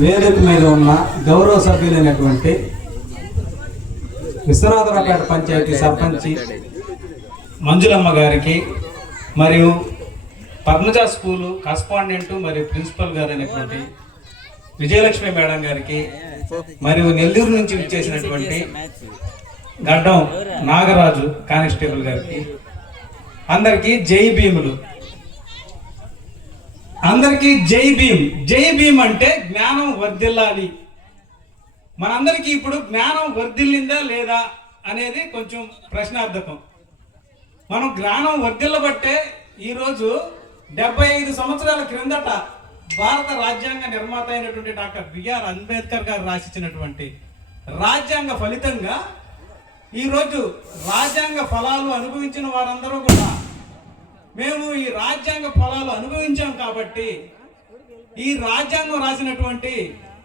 వేదిక మీద ఉన్న గౌరవ సభ్యులైనటువంటి విశ్వనాథరావుపేట పంచాయతీ సర్పంచి మంజులమ్మ గారికి మరియు పద్మజ స్కూలు కరస్పాండెంట్ మరియు ప్రిన్సిపల్ గారు అయినటువంటి విజయలక్ష్మి మేడం గారికి మరియు నెల్లూరు నుంచి విచ్చేసినటువంటి గడ్డం నాగరాజు కానిస్టేబుల్ గారికి అందరికీ జై భీములు. అందరికీ జై భీమ్. జై భీమ్ అంటే జ్ఞానం వర్ధిల్లాలి. మనందరికీ ఇప్పుడు జ్ఞానం వర్ధిల్లిందా లేదా అనేది కొంచెం ప్రశ్నార్థకం. మనం జ్ఞానం వర్ధిల్లబట్టే ఈరోజు 75 సంవత్సరాల క్రిందట భారత రాజ్యాంగ నిర్మాత అయినటువంటి డాక్టర్ బిఆర్ అంబేద్కర్ గారు రాసిచ్చినటువంటి రాజ్యాంగ ఫలితంగా ఈరోజు రాజ్యాంగ ఫలాలు అనుభవించిన వారందరూ కూడా మేము ఈ రాజ్యాంగ ఫలాలు అనుభవించాం కాబట్టి ఈ రాజ్యాంగం రాసినటువంటి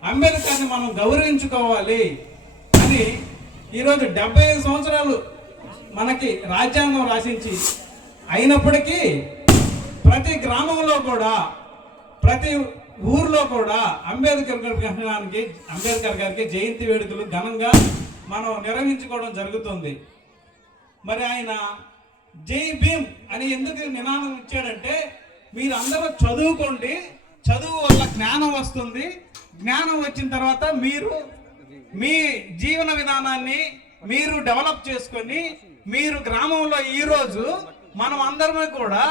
అంబేద్కర్ని మనం గౌరవించుకోవాలి అని ఈరోజు 75 సంవత్సరాలు మనకి రాజ్యాంగం రాసించి అయినప్పటికీ ప్రతి గ్రామంలో కూడా ప్రతి ఊర్లో కూడా అంబేద్కర్ గారికి జయంతి వేడుకలు ఘనంగా మనం నిర్వహించుకోవడం జరుగుతుంది. మరి ఆయన జై భీమ్ అని ఎందుకు నినాదం ఇచ్చాడంటే మీరందరూ చదువుకోండి, చదువు వల్ల జ్ఞానం వస్తుంది, జ్ఞానం వచ్చిన తర్వాత మీరు మీ జీవన విధానాన్ని మీరు డెవలప్ చేసుకొని మీరు గ్రామంలో ఈరోజు మనం అందరమే కూడా